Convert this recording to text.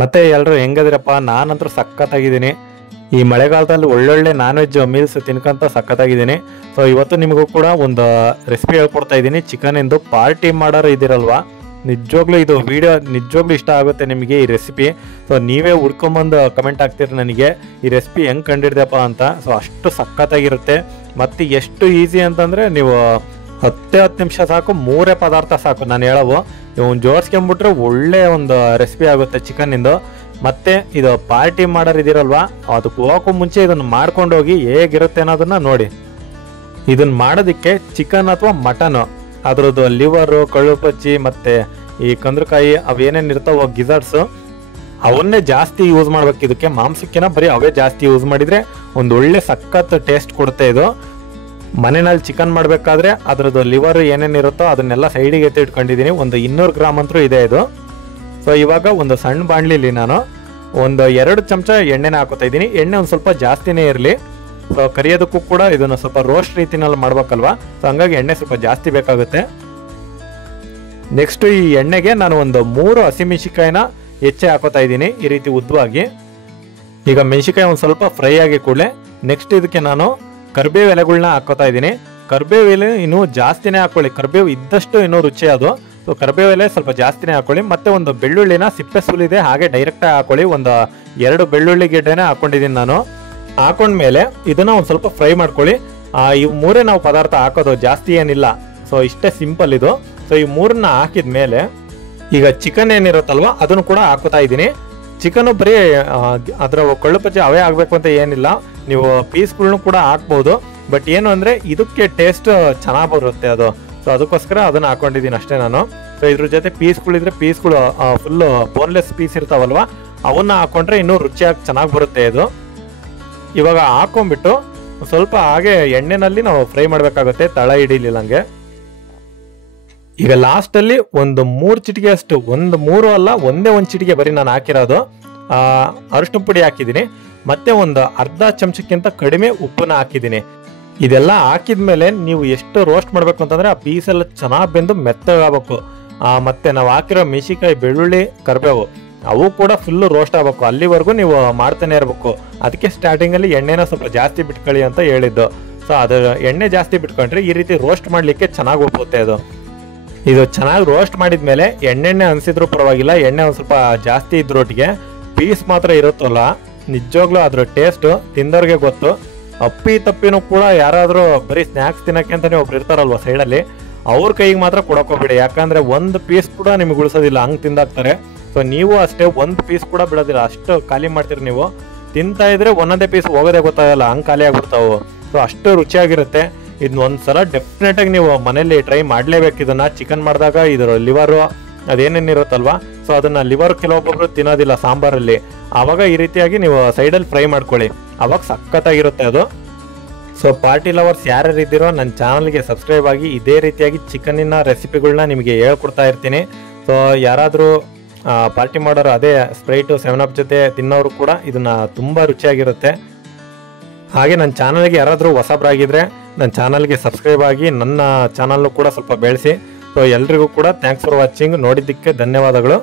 ಮತ್ತೆ ಎಲ್ಲರೂ ಹೆಂಗದಿರಪ್ಪ? ನಾನಂತೂ ಸಖತ್ತಾಗಿದ್ದೀನಿ. ಈ ಮಳೆಗಾಲದಲ್ಲಿ ಒಳ್ಳೊಳ್ಳೆ ನಾನ್ ವೆಜ್ ಮೀಲ್ಸ್ ತಿನ್ಕೊಂತ ಸಖತ್ತಾಗಿದ್ದೀನಿ. ಸೊ ಇವತ್ತು ನಿಮಗೂ ಕೂಡ ಒಂದು ರೆಸಿಪಿ ಹೇಳ್ಕೊಡ್ತಾ ಇದ್ದೀನಿ. ಚಿಕನ್ ಎಂದು ಪಾರ್ಟಿ ಮಾಡೋರು ಇದಿರಲ್ವಾ, ನಿಜವಾಗ್ಲೂ ಇದು ವಿಡಿಯೋ ನಿಜವಾಗ್ಲೂ ಇಷ್ಟ ಆಗುತ್ತೆ ನಿಮಗೆ ಈ ರೆಸಿಪಿ. ಸೊ ನೀವೇ ಹುಡ್ಕೊಂಬಂದು ಕಮೆಂಟ್ ಆಗ್ತೀರಿ ನನಗೆ ಈ ರೆಸಿಪಿ ಹೆಂಗೆ ಕಂಡಿಡ್ದಪ್ಪ ಅಂತ. ಸೊ ಅಷ್ಟು ಸಖತ್ತಾಗಿರುತ್ತೆ. ಮತ್ತು ಎಷ್ಟು ಈಸಿ ಅಂತಂದರೆ ನೀವು 10 ನಿಮಿಷ ಸಾಕು, 3 ಪದಾರ್ಥ ಸಾಕು ನಾನು ಹೇಳವು. ನೀವು ಜೋಡಿಸ್ಕೊಂಬಿಟ್ರೆ ಒಳ್ಳೆ ಒಂದು ರೆಸಿಪಿ ಆಗುತ್ತೆ ಚಿಕನ್ನಿಂದು. ಮತ್ತು ಇದು ಪಾರ್ಟಿ ಮಾಡೋರು ಇದಿರಲ್ವಾ, ಅದಕ್ಕೆ ಹೋಗೋಕ್ಕೂ ಮುಂಚೆ ಇದನ್ನು ಮಾಡ್ಕೊಂಡು ಹೋಗಿ ಹೇಗಿರುತ್ತೆ ಅನ್ನೋದನ್ನು ನೋಡಿ. ಇದನ್ನು ಮಾಡೋದಕ್ಕೆ ಚಿಕನ್ ಅಥವಾ ಮಟನು, ಅದರದ್ದು ಲಿವರು, ಕಳ್ಳುಪಚ್ಚಿ ಮತ್ತು ಈ ಕಂದ್ರಕಾಯಿ ಅವೇನೇನು ಇರ್ತಾವೋ ಗಿಜರ್ಡ್ಸು, ಅವನ್ನೇ ಜಾಸ್ತಿ ಯೂಸ್ ಮಾಡ್ಬೇಕು. ಇದಕ್ಕೆ ಮಾಂಸಕ್ಕಿಂತ ಬರೀ ಅವೇ ಜಾಸ್ತಿ ಯೂಸ್ ಮಾಡಿದರೆ ಒಂದು ಒಳ್ಳೆ ಸಖತ್ ಟೇಸ್ಟ್ ಕೊಡುತ್ತೆ ಇದು. ಮನೆಯಲ್ಲಿ ಚಿಕನ್ ಮಾಡಬೇಕಾದ್ರೆ ಅದರದ್ದು ಲಿವರ್ ಏನೇನಿರುತ್ತೋ ಅದನ್ನೆಲ್ಲ ಸೈಡಿಗೆ ಎತ್ತಿ ಇಟ್ಕೊಂಡಿದ್ದೀನಿ. ಒಂದು 200 ಗ್ರಾಮ್ ಅಂತೂ ಇದೆ ಇದು. ಸೊ ಇವಾಗ ಒಂದು ಸಣ್ಣ ಬಾಣಲಿಲಿ ನಾನು ಒಂದು 2 ಚಮಚ ಎಣ್ಣೆನ ಹಾಕೋತಾ ಇದ್ದೀನಿ. ಎಣ್ಣೆ ಒಂದು ಸ್ವಲ್ಪ ಜಾಸ್ತಿನೇ ಇರಲಿ. ಸೊ ಕರಿಯೋದಕ್ಕೂ ಕೂಡ ಇದನ್ನು ಸ್ವಲ್ಪ ರೋಸ್ಟ್ ರೀತಿನಲ್ಲಿ ಮಾಡ್ಬೇಕಲ್ವಾ, ಸೊ ಹಂಗಾಗಿ ಎಣ್ಣೆ ಸ್ವಲ್ಪ ಜಾಸ್ತಿ ಬೇಕಾಗುತ್ತೆ. ನೆಕ್ಸ್ಟು ಈ ಎಣ್ಣೆಗೆ ನಾನು ಒಂದು 3 ಹಸಿಮೆಣಸಿಕಾಯಿನ ಹೆಚ್ಚೆ ಹಾಕೋತಾ ಇದ್ದೀನಿ ಈ ರೀತಿ ಉದ್ದವಾಗಿ. ಈಗ ಮೆಣಸಿಕಾಯಿ ಒಂದು ಸ್ವಲ್ಪ ಫ್ರೈ ಆಗಿ ಕೂಡಲೇ ನೆಕ್ಸ್ಟ್ ಇದಕ್ಕೆ ನಾನು ಕರಿಬೇವು ಎಲೆಗಳನ್ನ ಹಾಕೋತಾ ಇದ್ದೀನಿ. ಕರಿಬೇವು ಎಲೆ ಇನ್ನೂ ಜಾಸ್ತಿನೇ ಹಾಕೊಳ್ಳಿ, ಕರಿಬೇವು ಇದ್ದಷ್ಟು ಇನ್ನೂ ರುಚಿ ಅದು. ಸೊ ಕರಿಬೇವು ಎಲೆ ಸ್ವಲ್ಪ ಜಾಸ್ತಿನೇ ಹಾಕೊಳ್ಳಿ. ಮತ್ತು ಒಂದು ಬೆಳ್ಳುಳ್ಳಿನ ಸಿಪ್ಪೆ ಸುಲಿದೆ ಹಾಗೆ ಡೈರೆಕ್ಟಾಗಿ ಹಾಕೊಳ್ಳಿ. ಒಂದು 2 ಬೆಳ್ಳುಳ್ಳಿ ಗೆಡ್ಡೆನೇ ಹಾಕೊಂಡಿದ್ದೀನಿ ನಾನು. ಹಾಕೊಂಡ್ಮೇಲೆ ಇದನ್ನು ಒಂದು ಸ್ವಲ್ಪ ಫ್ರೈ ಮಾಡ್ಕೊಳ್ಳಿ. ಇವು 3 ನಾವು ಪದಾರ್ಥ ಹಾಕೋದು, ಜಾಸ್ತಿ ಏನಿಲ್ಲ. ಸೊ ಇಷ್ಟೇ ಸಿಂಪಲ್ ಇದು. ಸೊ ಈ 3ನ್ನ ಹಾಕಿದ ಮೇಲೆ ಈಗ ಚಿಕನ್ ಏನಿರುತ್ತಲ್ವ ಅದನ್ನು ಕೂಡ ಹಾಕೋತಾ ಇದ್ದೀನಿ. ಚಿಕನ್ನು ಬರೀ ಅದರ ಕಳ್ಳುಪಚ್ಚೆ ಅವೇ ಆಗಬೇಕು ಅಂತ ಏನಿಲ್ಲ, ನೀವು ಪೀಸ್ಗಳ್ನು ಕೂಡ ಹಾಕ್ಬೋದು. ಬಟ್ ಏನು ಅಂದರೆ ಇದಕ್ಕೆ ಟೇಸ್ಟ್ ಚೆನ್ನಾಗಿ ಬರುತ್ತೆ ಅದು. ಸೊ ಅದಕ್ಕೋಸ್ಕರ ಅದನ್ನು ಹಾಕೊಂಡಿದ್ದೀನಿ ಅಷ್ಟೇ ನಾನು. ಸೊ ಇದ್ರ ಜೊತೆ ಪೀಸ್ಗಳಿದ್ರೆ ಪೀಸ್ಗಳು ಫುಲ್ಲು ಬೋನ್ಲೆಸ್ ಪೀಸ್ ಇರ್ತಾವಲ್ವ, ಅವನ್ನ ಹಾಕೊಂಡ್ರೆ ಇನ್ನೂ ರುಚಿಯಾಗಿ ಚೆನ್ನಾಗಿ ಬರುತ್ತೆ ಇದು. ಇವಾಗ ಹಾಕೊಂಡ್ಬಿಟ್ಟು ಸ್ವಲ್ಪ ಹಾಗೆ ಎಣ್ಣೆನಲ್ಲಿ ನಾವು ಫ್ರೈ ಮಾಡಬೇಕಾಗುತ್ತೆ, ತಳ ಹಿಡಿಲಿಲ್ಲಂಗೆ. ಈಗ ಲಾಸ್ಟಲ್ಲಿ ಒಂದು 3 ಚಿಟಿಕೆ ಅಷ್ಟು, ಒಂದು 3 ಅಲ್ಲ, ಒಂದೇ 1 ಚಿಟಿಕೆ ಬರೀ ನಾನು ಹಾಕಿರೋದು ಅರಿಶಿನ ಪುಡಿ ಹಾಕಿದ್ದೀನಿ. ಮತ್ತೆ ಒಂದು ಅರ್ಧ ಚಮಚಕ್ಕಿಂತ ಕಡಿಮೆ ಉಪ್ಪನ್ನ ಹಾಕಿದ್ದೀನಿ. ಇದೆಲ್ಲ ಹಾಕಿದ್ಮೇಲೆ ನೀವು ಎಷ್ಟು ರೋಸ್ಟ್ ಮಾಡಬೇಕು ಅಂತಂದರೆ ಆ ಪೀಸೆಲ್ಲ ಚೆನ್ನಾಗಿ ಬೆಂದು ಮೆತ್ತಗಾಗಬೇಕು. ಮತ್ತು ನಾವು ಹಾಕಿರೋ ಮೆಣಸಿಕಾಯಿ, ಬೆಳ್ಳುಳ್ಳಿ, ಕರಿಬೇವು ಅವು ಕೂಡ ಫುಲ್ಲು ರೋಸ್ಟ್ ಆಗಬೇಕು. ಅಲ್ಲಿವರೆಗೂ ನೀವು ಮಾಡ್ತಾನೆ ಇರಬೇಕು. ಅದಕ್ಕೆ ಸ್ಟಾರ್ಟಿಂಗಲ್ಲಿ ಎಣ್ಣೆನ ಸ್ವಲ್ಪ ಜಾಸ್ತಿ ಬಿಟ್ಕೊಳ್ಳಿ ಅಂತ ಹೇಳಿದ್ದು. ಸೊ ಅದು ಎಣ್ಣೆ ಜಾಸ್ತಿ ಬಿಟ್ಕೊಂಡ್ರೆ ಈ ರೀತಿ ರೋಸ್ಟ್ ಮಾಡಲಿಕ್ಕೆ ಚೆನ್ನಾಗಿ ಒಪ್ಪುತ್ತೆ ಅದು. ಇದು ಚೆನ್ನಾಗಿ ರೋಸ್ಟ್ ಮಾಡಿದ ಮೇಲೆ ಎಣ್ಣೆಣ್ಣೆ ಅನಿಸಿದ್ರು ಪರವಾಗಿಲ್ಲ, ಎಣ್ಣೆ ಒಂದು ಸ್ವಲ್ಪ ಜಾಸ್ತಿ ಇದ್ರೊಟ್ಟಿಗೆ ಪೀಸ್ ಮಾತ್ರ ಇರುತ್ತಲ್ಲ, ನಿಜವಾಗ್ಲೂ ಅದ್ರ ಟೇಸ್ಟು ತಿಂದವ್ರಿಗೆ ಗೊತ್ತು. ಅಪ್ಪಿ ತಪ್ಪಿನೂ ಕೂಡ ಯಾರಾದರೂ ಬರೀ ಸ್ನ್ಯಾಕ್ಸ್ ತಿನ್ನೋಕ್ಕೆ ಅಂತಲೇ ಒಬ್ರು ಇರ್ತಾರಲ್ವ ಸೈಡಲ್ಲಿ, ಅವ್ರ ಕೈಗೆ ಮಾತ್ರ ಕೊಡೋಕೋಬೇಡಿ. ಯಾಕಂದರೆ ಒಂದು ಪೀಸ್ ಕೂಡ ನಿಮಗೆ ಉಳಿಸೋದಿಲ್ಲ, ಹಂಗೆ ತಿಂದಾಕ್ತಾರೆ. ಸೊ ನೀವು ಅಷ್ಟೇ ಒಂದು ಪೀಸ್ ಕೂಡ ಬಿಡೋದಿಲ್ಲ, ಅಷ್ಟು ಖಾಲಿ ಮಾಡ್ತೀರಿ ನೀವು. ತಿಂತಾ ಇದ್ರೆ ಒಂದೊಂದೇ ಪೀಸ್ ಹೋಗೋದೇ ಗೊತ್ತಾಗಲ್ಲ, ಹಂಗೆ ಖಾಲಿ ಆಗ್ಬಿಡ್ತಾವು. ಸೊ ಅಷ್ಟು ರುಚಿಯಾಗಿರುತ್ತೆ. ಇದನ್ನ ಒಂದ್ಸಲ ಡೆಫಿನೆಟಾಗಿ ನೀವು ಮನೇಲಿ ಟ್ರೈ ಮಾಡಲೇಬೇಕು. ಇದನ್ನ ಚಿಕನ್ ಮಾಡಿದಾಗ ಇದರ ಲಿವರು ಅದೇನೇನಿರುತ್ತಲ್ವಾ, ಸೊ ಅದನ್ನ ಲಿವರ್ ಕೆಲವೊಬ್ಬೊಬ್ರು ತಿನ್ನೋದಿಲ್ಲ ಸಾಂಬಾರಲ್ಲಿ. ಆವಾಗ ಈ ರೀತಿಯಾಗಿ ನೀವು ಸೈಡಲ್ಲಿ ಫ್ರೈ ಮಾಡ್ಕೊಳ್ಳಿ, ಅವಾಗ ಸಖತ್ತಾಗಿರುತ್ತೆ ಅದು. ಸೊ ಪಾರ್ಟಿ ಲವರ್ಸ್ ಯಾರ್ಯಾರು ಇದ್ದೀರೋ ನನ್ನ ಚಾನಲ್ಗೆ ಸಬ್ಸ್ಕ್ರೈಬ್ ಆಗಿ. ಇದೇ ರೀತಿಯಾಗಿ ಚಿಕನ್ನಿನ ರೆಸಿಪಿಗಳನ್ನ ನಿಮಗೆ ಹೇಳ್ಕೊಡ್ತಾ ಇರ್ತೀನಿ. ಸೊ ಯಾರಾದರೂ ಪಾರ್ಟಿ ಮಾಡೋರು ಅದೇ ಸ್ಪ್ರೈಟು 7up ಜೊತೆ ತಿನ್ನೋರು ಕೂಡ ಇದನ್ನ ತುಂಬ ರುಚಿಯಾಗಿರುತ್ತೆ. ಹಾಗೆ ನನ್ನ ಚಾನಲ್ಗೆ ಯಾರಾದರೂ ಹೊಸಬ್ರಾಗಿದ್ದರೆ ನನ್ನ ಚಾನಲ್ಗೆ ಸಬ್ಸ್ಕ್ರೈಬ್ ಆಗಿ, ನನ್ನ ಚಾನಲ್ನು ಕೂಡ ಸ್ವಲ್ಪ ಬೆಳೆಸಿ. ಸೊ ಎಲ್ರಿಗೂ ಕೂಡ ಥ್ಯಾಂಕ್ಸ್ ಫಾರ್ ವಾಚಿಂಗ್. ನೋಡಿದ್ದಕ್ಕೆ ಧನ್ಯವಾದಗಳು.